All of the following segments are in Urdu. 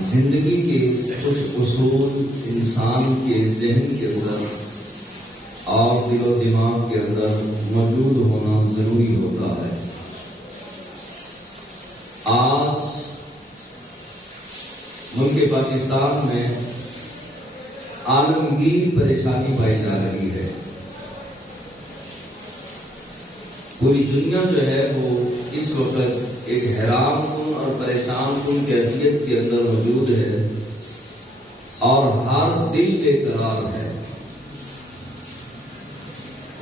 زندگی کے کچھ اصول انسان کے ذہن کے اندر اور دل و دماغ کے اندر موجود ہونا ضروری ہوتا ہے۔ آج ملک پاکستان میں عالمگیر پریشانی پائی جا رہی ہے۔ پوری دنیا جو ہے وہ اس وقت ایک حیران کن اور پریشان کن کیفیت کے اندر موجود ہے اور ہر دل بے قرار ہے۔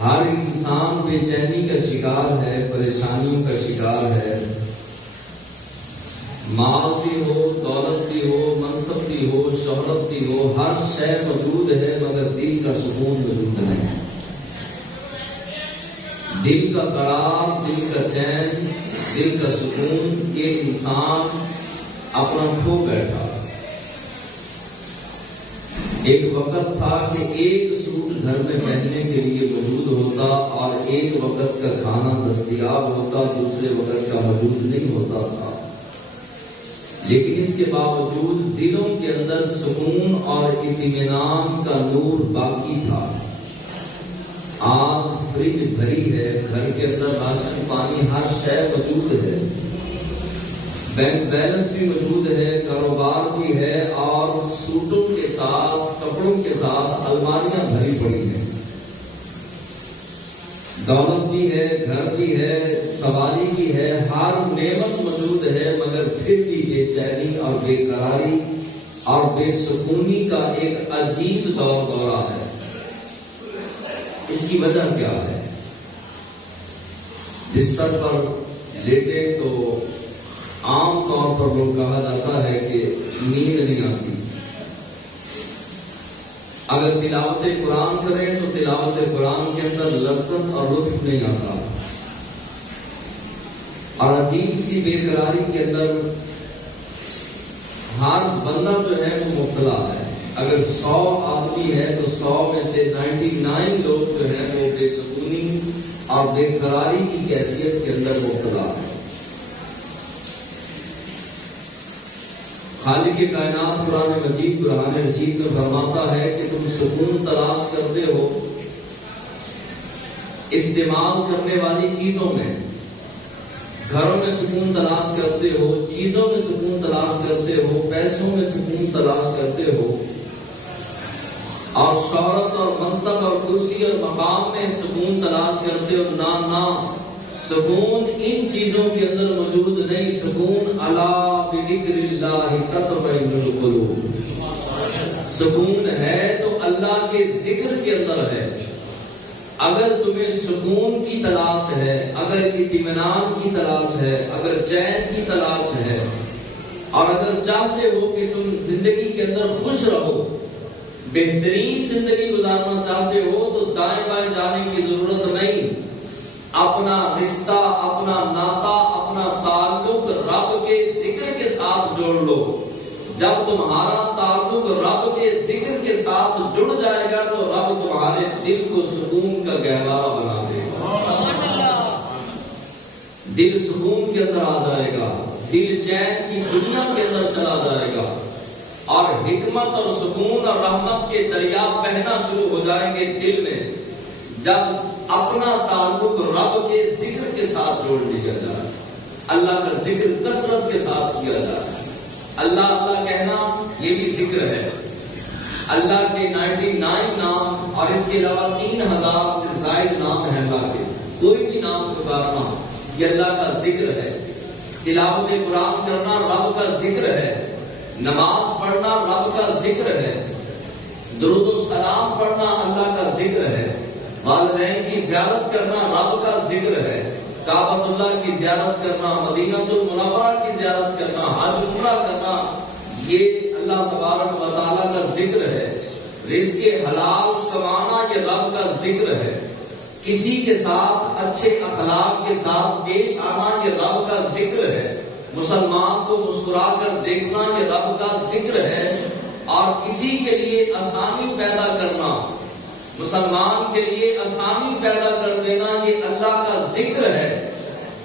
ہر انسان بے چینی کا شکار ہے، پریشانیوں کا شکار ہے۔ مال بھی ہو، دولت بھی ہو، منصب بھی ہو، شہرت بھی ہو، ہر شے موجود ہے مگر دل کا سکون موجود نہیں ہے۔ دل کا قرار، دل کا چین، دل کا سکون یہ انسان اپنا کھو بیٹھا۔ ایک وقت تھا کہ ایک سوٹ گھر میں پہننے کے لیے موجود ہوتا اور ایک وقت کا کھانا دستیاب ہوتا، دوسرے وقت کا موجود نہیں ہوتا تھا، لیکن اس کے باوجود دلوں کے اندر سکون اور اطمینان کا نور باقی تھا۔ آج فریج بھری ہے، گھر کے اندر راشن پانی ہر شے موجود ہے، بینک بیلنس بھی موجود ہے، کاروبار بھی ہے اور سوٹوں کے ساتھ، کپڑوں کے ساتھ الماریاں بھری پڑی ہیں۔ دولت بھی ہے، گھر بھی ہے، سواری بھی ہے، ہر نعمت موجود ہے، مگر پھر بھی بے چینی اور بے قراری اور بے سکونی کا ایک عجیب دور دورہ ہے۔ اس کی وجہ کیا ہے؟ بستر پر لیٹے تو عام طور پر لوگ کہا جاتا ہے کہ نیند نہیں آتی، اگر تلاوت قرآن کریں تو تلاوت قرآن کے اندر لذت اور لطف نہیں آتا، اور عجیب سی بے قراری کے اندر ہر بندہ جو ہے وہ مبتلا ہے۔ اگر 100 آدمی ہے تو 100 میں سے 99 لوگ جو ہیں وہ بے سکونی اور بے قراری کی کیفیت کے اندر مبتلا ہے۔ خالق کائنات قرآن مجید برہان رشید میں فرماتا ہے کہ تم سکون تلاش کرتے ہو استعمال کرنے والی چیزوں میں، گھروں میں سکون تلاش کرتے ہو، چیزوں میں سکون تلاش کرتے ہو، پیسوں میں سکون تلاش کرتے ہو، اور شہرت اور منصب اور کرسی اور مقام میں سکون تلاش کرتے ہو۔ نہ سکون ان چیزوں کے اندر موجود نہیں، سکون الا بذکر اللہ تطمئن القلوب، سکون ہے تو اللہ کے ذکر کے اندر ہے۔ اگر تمہیں سکون کی تلاش ہے، اگر اطمینان کی تلاش ہے، اگر چین کی تلاش ہے، اور اگر چاہتے ہو کہ تم زندگی کے اندر خوش رہو، بہترین زندگی گزارنا چاہتے ہو، تو دائیں بائیں جانے کی ضرورت نہیں، اپنا رشتہ، اپنا ناتا، اپنا تعلق رب کے ذکر کے ساتھ جوڑ لو۔ جب تمہارا تعلق رب کے ذکر کے ساتھ جڑ جائے گا تو رب تمہارے دل کو سکون کا گہوارہ بنا دے گا، دل سکون کے اندر آ جائے گا، دل چین کی دنیا کے اندر چلا جائے گا، اور حکمت اور سکون اور رحمت کے دریا بہنا شروع ہو جائیں گے دل میں، جب اپنا تعلق رب کے ذکر کے ساتھ جوڑ لیا جائے، اللہ کا ذکر کثرت کے ساتھ کیا جائے۔ اللہ اللہ کہنا یہ بھی ذکر ہے۔ اللہ کے 99 نام اور اس کے علاوہ 3000 سے زائد نام ہے اللہ کے، کوئی بھی نام پکارنا یہ اللہ کا ذکر ہے۔ تلاوت قرآن کرنا رب کا ذکر ہے، نماز پڑھنا رب کا ذکر ہے، درود و سلام پڑھنا اللہ کا ذکر ہے، والدین کی زیارت کرنا رب کا ذکر ہے، کعبۃ اللہ کی زیارت کرنا، مدینہ المنورہ کی زیارت کرنا، حج عمرہ کرنا، یہ اللہ تبارک و تعالیٰ کا ذکر ہے۔ رزق حلال کمانا یہ رب کا ذکر ہے۔ کسی کے ساتھ اچھے اخلاق کے ساتھ پیش آنا یہ رب کا ذکر ہے۔ مسلمان کو مسکرا کر دیکھنا یہ رب کا ذکر ہے، اور کسی کے لیے آسانی پیدا کرنا، مسلمان کے لیے آسانی پیدا کر دینا یہ اللہ کا ذکر ہے۔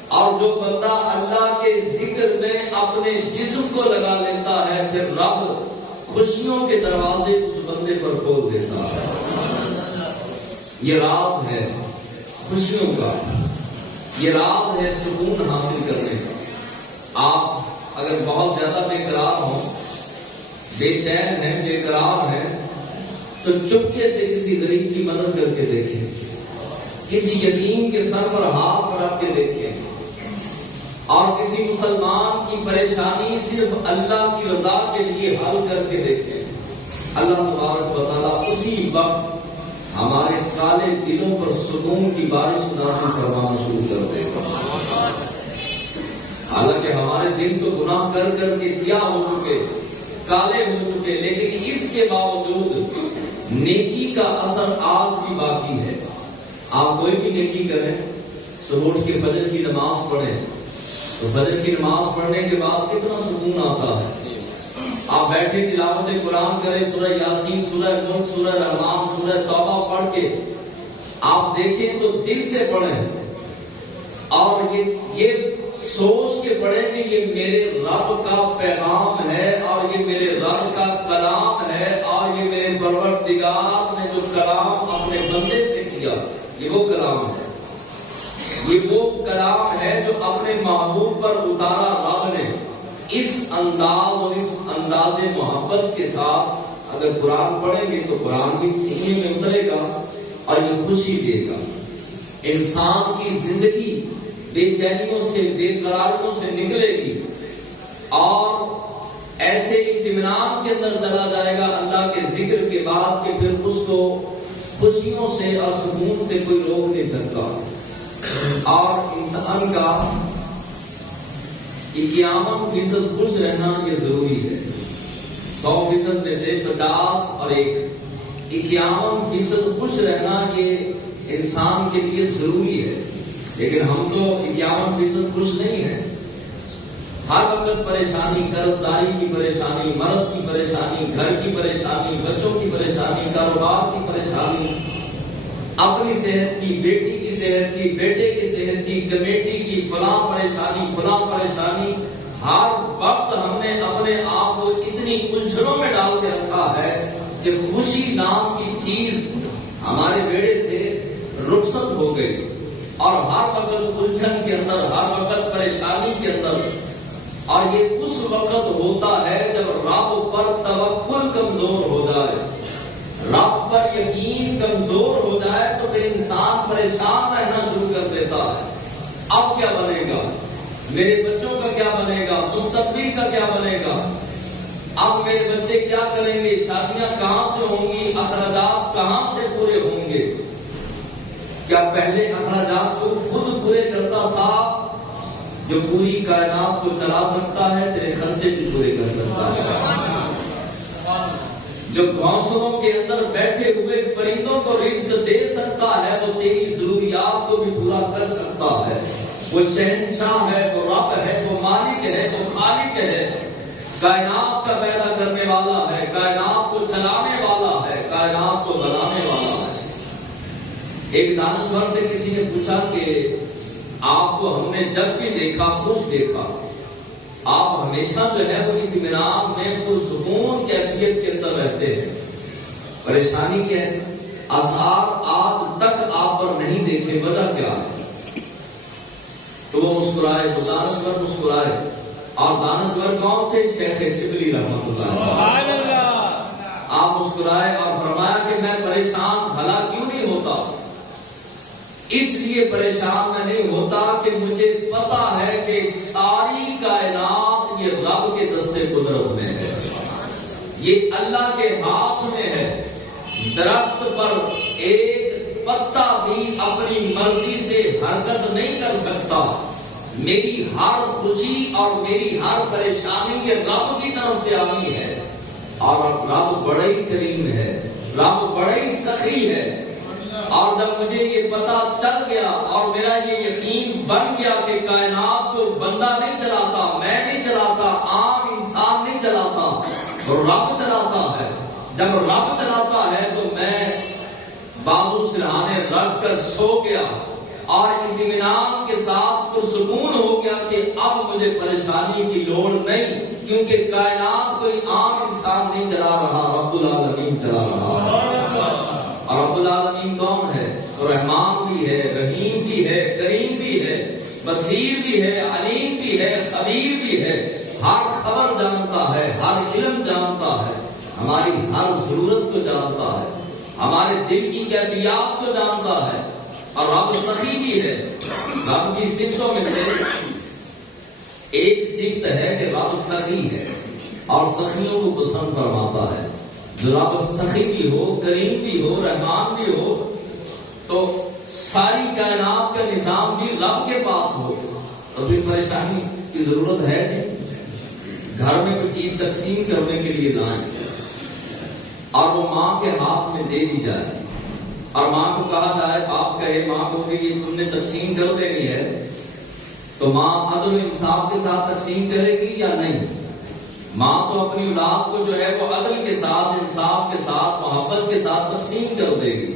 اور جو بندہ اللہ کے ذکر میں اپنے جسم کو لگا لیتا ہے پھر رب خوشیوں کے دروازے اس بندے پر کھول دیتا ہے۔ یہ راز ہے خوشیوں کا، یہ راز ہے سکون حاصل کرنے کا۔ آپ اگر بہت زیادہ بے قرار ہوں، بے چین ہیں، بے قرار ہیں، تو چپکے سے کسی غریب کی مدد کر کے دیکھیں، کسی یتیم کے سر پر ہاتھ رکھ کے دیکھیں، اور کسی مسلمان کی پریشانی صرف اللہ کی رضا کے لیے حل کر کے دیکھیں۔ اللہ تبارک و تعالیٰ اسی وقت ہمارے کالے دلوں پر سکون کی بارش نازل فرمانا شروع کر دے گا۔ حالانکہ ہمارے دل تو گناہ کر کر کے سیاہ ہو چکے، کالے ہو چکے، لیکن اس کے باوجود نیکی کا اثر آج بھی باقی ہے۔ آپ کوئی بھی نیکی کریں، صبح اٹھ کے فجر کی نماز پڑھیں، تو فجر کی نماز پڑھنے کے بعد کتنا سکون آتا ہے۔ آپ بیٹھے تلاوت قرآن کریں، سورہ یاسین، سورہ ملک، سورہ رحمان، سورہ توبہ پڑھ کے آپ دیکھیں تو دل سے پڑھیں، اور یہ سوچ کے پڑھیں کہ یہ میرے رب کا پیغام ہے، اور یہ میرے رب کا کلام ہے، اور یہ میرے پروردگار نے جو کلام اپنے بندے سے کیا، یہ وہ کلام ہے، یہ وہ کلام ہے جو اپنے محبوب پر اتارا رب نے۔ اس انداز اور اس انداز محبت کے ساتھ اگر قرآن پڑھیں گے تو قرآن بھی سینے میں اترے گا اور یہ خوشی دے گا۔ انسان کی زندگی بے چینیوں سے، بے قراریوں سے نکلے گی، اور ایسے اطمینان کے اندر چلا جائے گا اللہ کے ذکر کے بعد کہ پھر اس کو خوشیوں سے اور سکون سے کوئی روک نہیں سکتا۔ اور انسان کا 51% خوش رہنا یہ ضروری ہے۔ 100% میں سے 50 اور 51% خوش رہنا یہ انسان کے لیے ضروری ہے، لیکن ہم تو 51% خوش نہیں ہیں۔ ہر وقت پریشانی، قرضداری کی پریشانی، مرض کی پریشانی، گھر کی پریشانی، بچوں کی پریشانی، کاروبار کی پریشانی، اپنی صحت کی، بیٹی کی صحت کی، بیٹے کی صحت کی، کمیٹی کی، فلاں پریشانی، فلاں پریشانی۔ ہر وقت ہم نے اپنے آپ کو اتنی الجھنوں میں ڈال کے رکھا ہے کہ خوشی نام کی چیز ہمارے بیڑے سے رخصت ہو گئی، اور ہر وقت الجھن کے اندر، ہر وقت پریشانی کے اندر۔ اور یہ اس وقت ہوتا ہے جب رب پر توکل کمزور ہو جائے، رب پر یقین کمزور ہو جائے، تو پھر انسان پریشان رہنا شروع کر دیتا ہے۔ اب کیا بنے گا؟ میرے بچوں کا کیا بنے گا؟ مستقبل کا کیا بنے گا؟ اب میرے بچے کیا کریں گے؟ شادیاں کہاں سے ہوں گی؟ اخراجات کہاں سے پورے ہوں گے؟ کیا پہلے اخراجات کو خود پورے کرتا تھا جو پوری کائنات کو چلا سکتا ہے، تیرے خرچے بھی پورے کر سکتا ہے، جو گھونسلوں کے اندر بیٹھے ہوئے پرندوں کو رزق دے سکتا ہے، وہ تیری ضروریات کو بھی پورا کر سکتا ہے۔ وہ شہنشاہ ہے، وہ رب ہے، وہ مالک ہے، وہ خالق ہے، کائنات کا پیدا کرنے والا ہے، کائنات کو چلانے والا ہے، کائنات کو بنانے والا ہے۔ ایک دانشور سے کسی نے پوچھا کہ آپ کو ہم نے جب بھی دیکھا خوش دیکھا، آپ ہمیشہ جو ہے وہ اطمینان میں پرسکون کیفیت کے اندر رہتے ہیں، پریشانی کیا ہے؟ آثار آج تک آپ پر نہیں دیکھے، وجہ کیا ہے؟ تو وہ مسکرائے، تو دانشور مسکرائے، اور دانشور کون تھے؟ شیخ شبلی رحمۃ اللہ۔ آپ مسکرائے اور فرمایا کہ میں پریشان بھلا کیوں نہیں ہوتا؟ اس لیے پریشان میں نہیں ہوتا کہ مجھے پتا ہے کہ ساری کائنات یہ رب کے دستے قدرت میں ہے، یہ اللہ کے ہاتھ میں ہے۔ درخت پر ایک پتا بھی اپنی مرضی سے حرکت نہیں کر سکتا۔ میری ہر خوشی اور میری ہر پریشانی یہ رب کی طرف سے آنی ہے، اور رب بڑا ہی کریم ہے، رب بڑا ہی سخی ہے۔ اور جب مجھے یہ پتا چل گیا اور میرا یہ یقین بن گیا کہ کائنات کو بندہ نہیں چلاتا، میں نہیں چلاتا، عام انسان نہیں چلاتا، رب چلاتا ہے۔ جب رب چلاتا ہے تو میں بازو سرہانے رکھ کر سو گیا، اور اطمینان کے ساتھ پرسکون ہو گیا کہ اب مجھے پریشانی کی لوڑ نہیں، کیونکہ کائنات کوئی عام انسان نہیں چلا رہا، رب العالمین چلا رہا۔ اور رب العالمین کون ہے؟ رحمان بھی ہے، رحیم بھی ہے، کریم بھی ہے، بصیر بھی ہے، علیم بھی ہے، خبیر بھی ہے، ہر خبر جانتا ہے، ہر علم جانتا ہے، ہماری ہر ضرورت کو جانتا ہے، ہمارے دل کی کیفیات کو جانتا ہے۔ اور رب سخی بھی ہے۔ رب کی صفتوں میں سے ایک صفت ہے کہ رب سخی ہے اور سخیوں کو پسند فرماتا ہے۔ جو رب سخی بھی ہو، کریم بھی ہو، رحمان بھی ہو، تو ساری کائنات کا نظام بھی رب کے پاس ہو تو پھر پریشانی کی ضرورت ہے جی؟ گھر میں کوئی چیز تقسیم کرنے کے لیے لائیں اور وہ ماں کے ہاتھ میں دے دی جائے اور ماں کو کہا جائے، باپ کہے ماں کو کہ یہ تم نے تقسیم کر دینی ہے، تو ماں عدل و انصاف کے ساتھ تقسیم کرے گی یا نہیں؟ ماں تو اپنی اولاد کو جو ہے وہ عدل کے ساتھ، انصاف کے ساتھ، محبت کے ساتھ تقسیم کر دے گی۔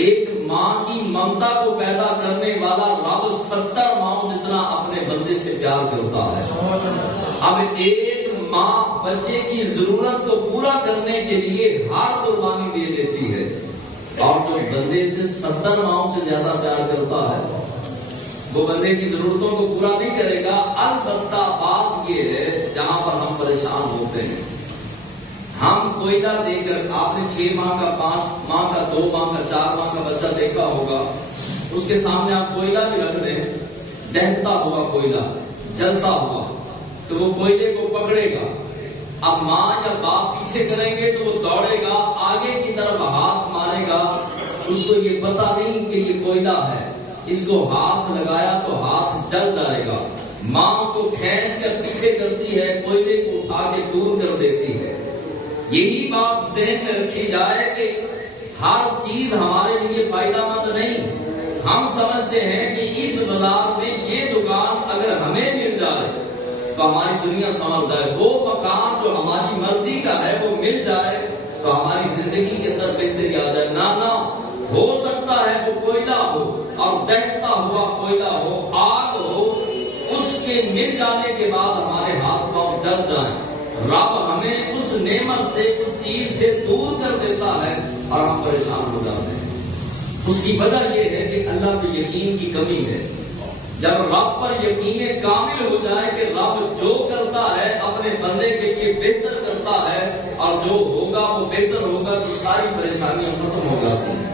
ایک ماں کی ممتا کو پیدا کرنے والا رب 70 ماؤں جتنا اپنے بندے سے پیار کرتا ہے۔ اب ایک ماں بچے کی ضرورت کو پورا کرنے کے لیے ہر قربانی دے دیتی ہے، اور جو بندے سے 70 ماؤں سے زیادہ پیار کرتا ہے وہ بندے کی ضرورتوں کو پورا نہیں کرے گا۔ البتہ بات یہ ہے جہاں پر ہم پریشان ہوتے ہیں، ہم کوئلہ دے کر، آپ نے 6 ماہ کا، 5 ماہ کا، 2 ماہ کا، 4 ماہ کا بچہ دیکھا ہوگا، اس کے سامنے آپ کوئلہ بھی رکھ دیں، دہتا ہوا کوئلہ، جلتا ہوا، تو وہ کوئلے کو پکڑے گا۔ اب ماں یا باپ پیچھے کریں گے تو وہ دوڑے گا، آگے کی طرف ہاتھ مارے گا، اس کو یہ پتا نہیں کہ یہ کوئلہ ہے، اس کو ہاتھ لگایا تو ہاتھ جل جائے گا۔ ماں اس کو کھینچ کر پیچھے کرتی ہے، کوئلے کو اٹھا کے دور کر دیتی ہے۔ یہی بات ذہن میں رکھی جائے کہ ہر چیز ہمارے لیے فائدہ مند نہیں۔ ہم سمجھتے ہیں کہ اس بازار میں یہ دکان اگر ہمیں مل جائے تو ہماری دنیا سنور جائے، وہ مکان جو ہماری مرضی کا ہے وہ مل جائے تو ہماری زندگی کے اندر بہتری آ جائے۔ نہ ہو سکتا ہے وہ کوئلہ ہو اور دہتا ہوا کوئلہ ہو، آگ ہو، اس کے مل جانے کے بعد ہمارے ہاتھ پاؤں جل جائیں۔ رب ہمیں اس نعمت سے، اس چیز سے دور کر دیتا ہے اور ہم پریشان ہو جاتے ہیں۔ اس کی وجہ یہ ہے کہ اللہ پہ یقین کی کمی ہے۔ جب رب پر یقین کامل ہو جائے کہ رب جو کرتا ہے اپنے بندے کے لیے بہتر کرتا ہے اور جو ہوگا وہ بہتر ہوگا، تو ساری پریشانیاں ختم ہو جاتی ہیں۔